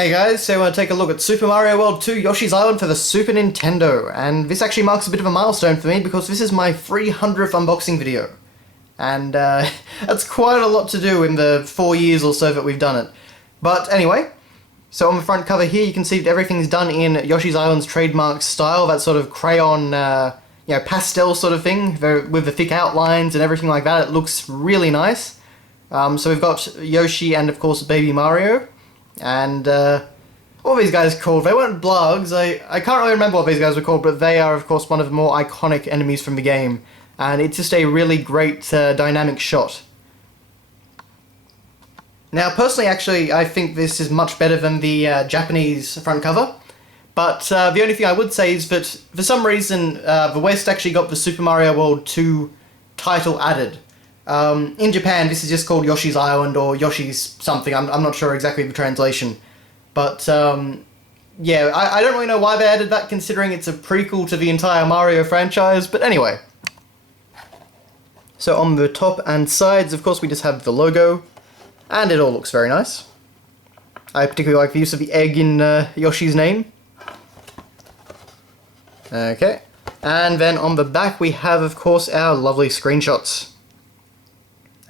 Hey guys, so I want to take a look at Super Mario World 2 Yoshi's Island for the Super Nintendo, and this actually marks a bit of a milestone for me because this is my 300th unboxing video. And that's quite a lot to do in the 4 years or so that we've done it. But anyway, so on the front cover here you can see that everything's done in Yoshi's Island's trademark style, that sort of crayon, pastel sort of thing, with the thick outlines and everything like that. It looks really nice. So we've got Yoshi and of course Baby Mario. And what were these guys called? They weren't Blugs. I can't really remember what these guys were called, but they are of course one of the more iconic enemies from the game. And it's just a really great dynamic shot. Now personally, actually, I think this is much better than the Japanese front cover. But the only thing I would say is that for some reason the West actually got the Super Mario World 2 title added. In Japan, this is just called Yoshi's Island or Yoshi's something. I'm not sure exactly the translation. But, yeah, I don't really know why they added that, considering it's a prequel to the entire Mario franchise. But anyway. So on the top and sides, of course, we just have the logo. And it all looks very nice. I particularly like the use of the egg in Yoshi's name. Okay. And then on the back, we have, of course, our lovely screenshots.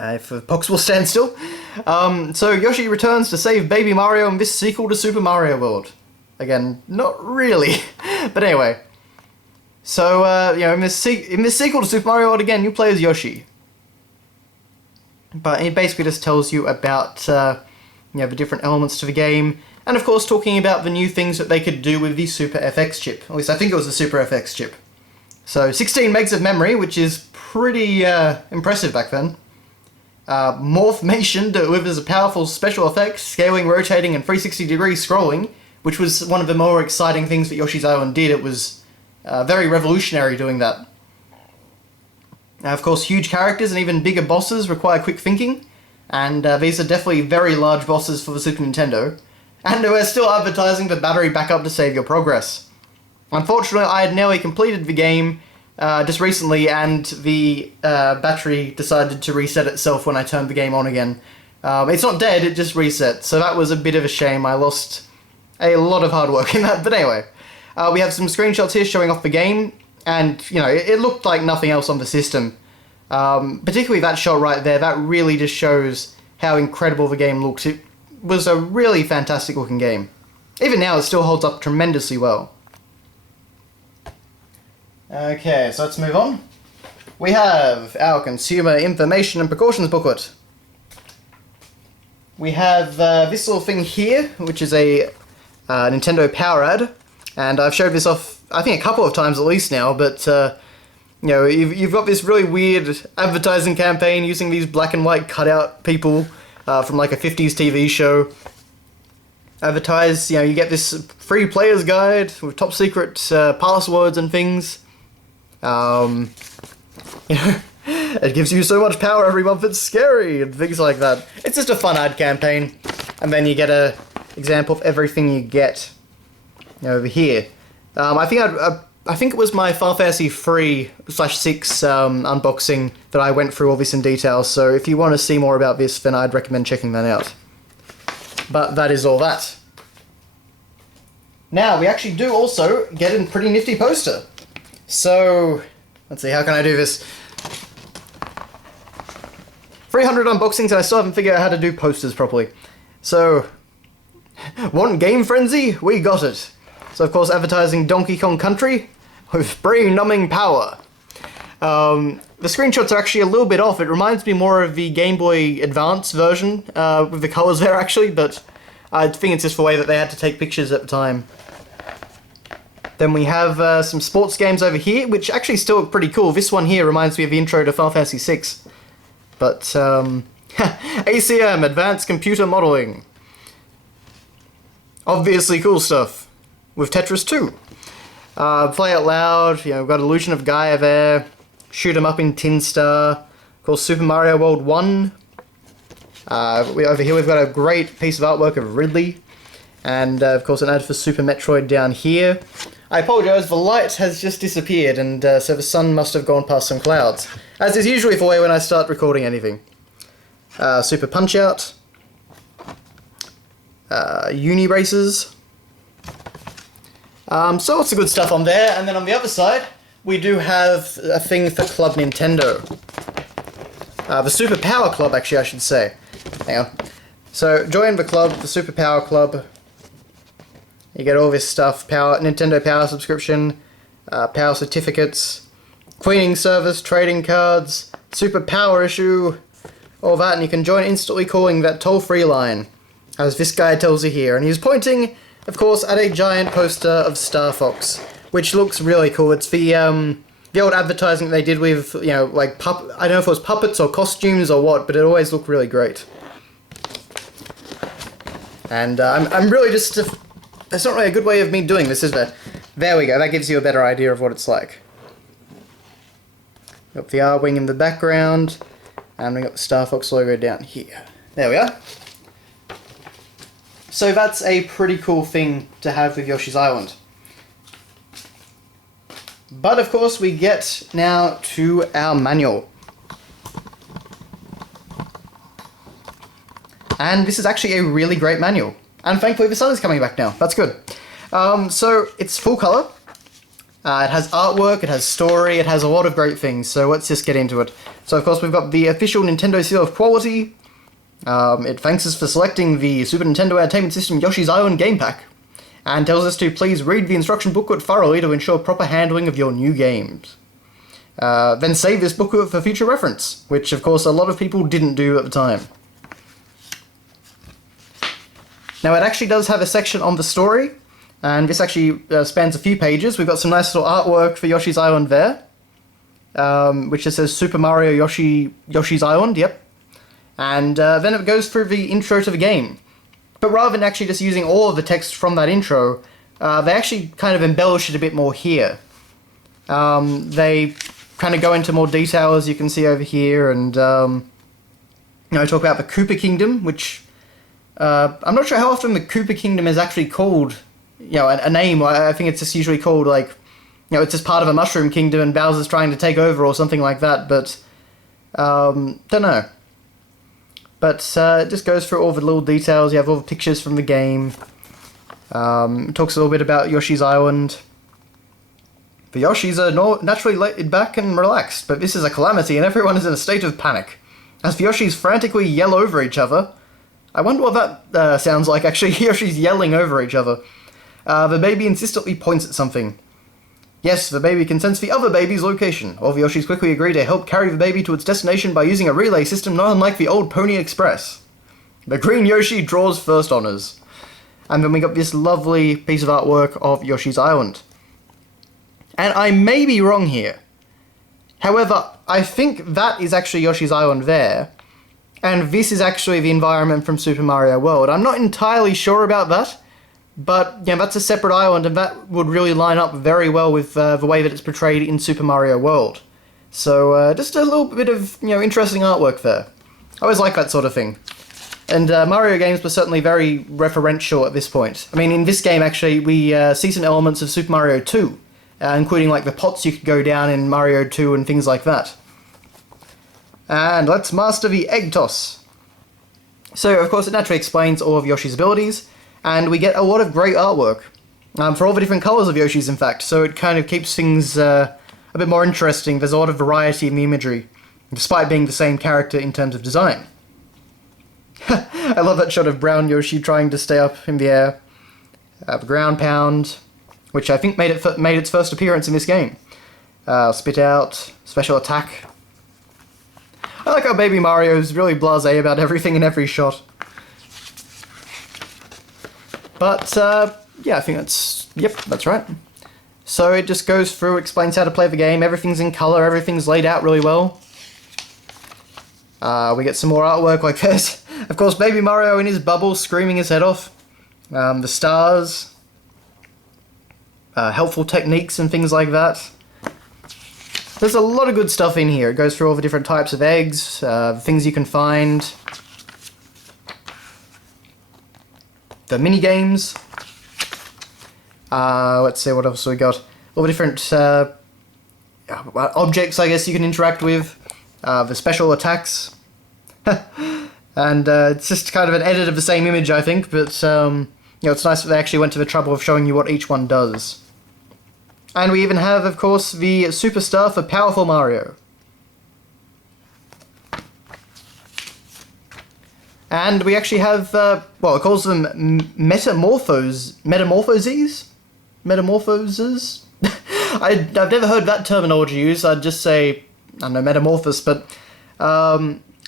If the box will stand still. So Yoshi returns to save Baby Mario in this sequel to Super Mario World. Again, not really. But anyway. So, in this sequel to Super Mario World, again, you play as Yoshi. But it basically just tells you about, the different elements to the game. And of course, talking about the new things that they could do with the Super FX chip. At least I think it was the Super FX chip. So, 16 megs of memory, which is pretty impressive back then. Morphmation delivers a powerful special effect, scaling, rotating, and 360-degree scrolling, which was one of the more exciting things that Yoshi's Island did. It was very revolutionary doing that. Now, of course, huge characters and even bigger bosses require quick thinking, and these are definitely very large bosses for the Super Nintendo. And we're still advertising the battery backup to save your progress. Unfortunately, I had nearly completed the game just recently, and the battery decided to reset itself when I turned the game on again. It's not dead, it just reset, so that was a bit of a shame. I lost a lot of hard work in that, but anyway. We have some screenshots here showing off the game, and, it looked like nothing else on the system. Particularly that shot right there, that really just shows how incredible the game looks. It was a really fantastic looking game. Even now, it still holds up tremendously well. Okay, so let's move on. We have our Consumer Information and Precautions booklet. We have this little thing here, which is a Nintendo Power ad, and I've showed this off, I think, a couple of times at least now, but, you've got this really weird advertising campaign using these black and white cutout people from like a 50s TV show. Advertise, you get this free player's guide with top secret passwords and things. It gives you so much power every month, it's scary, and things like that. It's just a fun ad campaign, and then you get an example of everything you get over here. I think it was my Final Fantasy 3/6 unboxing that I went through all this in detail, so if you want to see more about this, then I'd recommend checking that out. But that is all that. Now, we actually do also get a pretty nifty poster. So, let's see, how can I do this? 300 unboxings and I still haven't figured out how to do posters properly. So, want Game Frenzy? We got it. So, of course, advertising Donkey Kong Country with brain-numbing power. The screenshots are actually a little bit off. It reminds me more of the Game Boy Advance version, with the colours there actually, but I think it's just the way that they had to take pictures at the time. Then we have some sports games over here, which actually still look pretty cool. This one here reminds me of the intro to Final Fantasy 6. But, ACM, Advanced Computer Modeling. Obviously cool stuff. With Tetris 2. Play Out Loud, we've got Illusion of Gaia there. Shoot 'em Up in Tin Star. Of course, Super Mario World 1. Over here we've got a great piece of artwork of Ridley. And, of course, an ad for Super Metroid down here. I apologise, the light has just disappeared, and so the sun must have gone past some clouds. As is usually the way when I start recording anything. Super Punch-Out. uni races. So lots of good stuff on there, and then on the other side, we do have a thing for Club Nintendo. The Super Power Club, actually, I should say. Hang on. So, join the club, the Super Power Club. You get all this stuff, Nintendo Power subscription, Power certificates, cleaning service, trading cards, Super Power issue, all that, and you can join instantly calling that toll-free line, as this guy tells you here. And he's pointing, of course, at a giant poster of Star Fox, which looks really cool. It's the old advertising they did with, you know, like, I don't know if it was puppets or costumes or what, but it always looked really great. And I'm really just... That's not really a good way of me doing this, is it? There we go, that gives you a better idea of what it's like. Got the R-Wing in the background, and we got the Star Fox logo down here. There we are. So that's a pretty cool thing to have with Yoshi's Island. But of course we get now to our manual. And this is actually a really great manual. And thankfully the sun is coming back now. That's good. So it's full colour. It has artwork, it has story, it has a lot of great things. So let's just get into it. So of course we've got the official Nintendo seal of quality. It thanks us for selecting the Super Nintendo Entertainment System Yoshi's Island game pack. And tells us to please read the instruction booklet thoroughly to ensure proper handling of your new games. Then save this booklet for future reference, which of course a lot of people didn't do at the time. Now it actually does have a section on the story, and this actually spans a few pages. We've got some nice little artwork for Yoshi's Island there, which just says Super Mario Yoshi's Island, yep. And then it goes through the intro to the game. But rather than actually just using all of the text from that intro, they actually kind of embellish it a bit more here. They kind of go into more detail, as you can see over here, and talk about the Koopa Kingdom, which... I'm not sure how often the Koopa Kingdom is actually called, a name. I think it's just usually called, it's just part of a Mushroom Kingdom and Bowser's trying to take over or something like that, but, don't know. But, it just goes through all the little details. You have all the pictures from the game. It talks a little bit about Yoshi's Island. The Yoshis are naturally laid back and relaxed, but this is a calamity and everyone is in a state of panic. As the Yoshis frantically yell over each other... I wonder what that sounds like, actually. Yoshi's yelling over each other. The baby insistently points at something. Yes, the baby can sense the other baby's location. All the Yoshis quickly agree to help carry the baby to its destination by using a relay system not unlike the old Pony Express. The green Yoshi draws first honours. And then we got this lovely piece of artwork of Yoshi's Island. And I may be wrong here. However, I think that is actually Yoshi's Island there. And this is actually the environment from Super Mario World. I'm not entirely sure about that, but that's a separate island, and that would really line up very well with the way that it's portrayed in Super Mario World. So just a little bit of interesting artwork there. I always like that sort of thing. And Mario games were certainly very referential at this point. I mean, in this game actually we see some elements of Super Mario 2, including like the pots you could go down in Mario 2 and things like that. And let's master the egg toss. So, of course, it naturally explains all of Yoshi's abilities, and we get a lot of great artwork. For all the different colours of Yoshi's, in fact, so it kind of keeps things a bit more interesting. There's a lot of variety in the imagery, despite being the same character in terms of design. I love that shot of brown Yoshi trying to stay up in the air. The ground pound, which I think made its first appearance in this game. Spit out, special attack. I like how Baby Mario is really blasé about everything in every shot. But, yeah, I think that's right. So it just goes through, explains how to play the game, everything's in colour, everything's laid out really well. We get some more artwork like this. Of course, Baby Mario in his bubble screaming his head off. The stars. Helpful techniques and things like that. There's a lot of good stuff in here. It goes through all the different types of eggs, things you can find, the mini-games. Let's see what else we got. All the different objects, I guess, you can interact with. The special attacks. And it's just kind of an edit of the same image, I think, but it's nice that they actually went to the trouble of showing you what each one does. And we even have, of course, the Superstar for Powerful Mario. And we actually have, it calls them Metamorphoses? Metamorphoses? I've never heard that terminology used. I'd just say, I don't know, Metamorphosis, but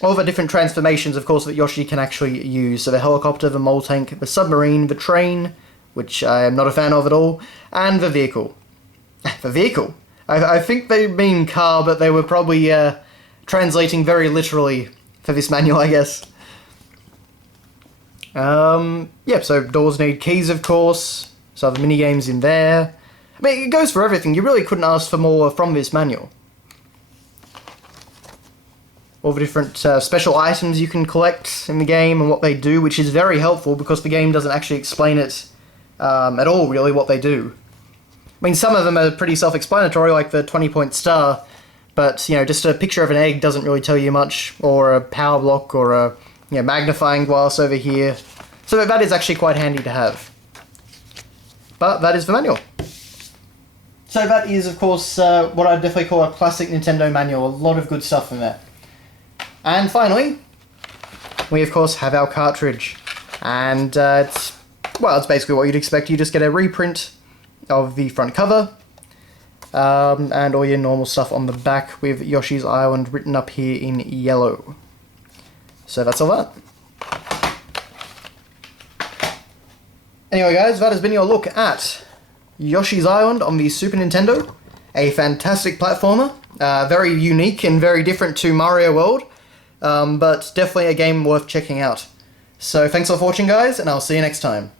all the different transformations, of course, that Yoshi can actually use. So the helicopter, the mole tank, the submarine, the train, which I am not a fan of at all, and the vehicle. The vehicle? I think they mean car, but they were probably translating very literally for this manual, I guess. So doors need keys, of course. So the mini-games in there. I mean, it goes for everything. You really couldn't ask for more from this manual. All the different special items you can collect in the game and what they do, which is very helpful because the game doesn't actually explain it at all, really, what they do. I mean, some of them are pretty self-explanatory, like the 20-point star, but, just a picture of an egg doesn't really tell you much, or a power block, or a magnifying glass over here. So that is actually quite handy to have. But that is the manual. So that is, of course, what I'd definitely call a classic Nintendo manual. A lot of good stuff in there. And finally, we of course have our cartridge. And it's basically what you'd expect. You just get a reprint of the front cover, and all your normal stuff on the back with Yoshi's Island written up here in yellow. So that's all that. Anyway guys, that has been your look at Yoshi's Island on the Super Nintendo. A fantastic platformer, very unique and very different to Mario World, but definitely a game worth checking out. So thanks for watching guys, and I'll see you next time.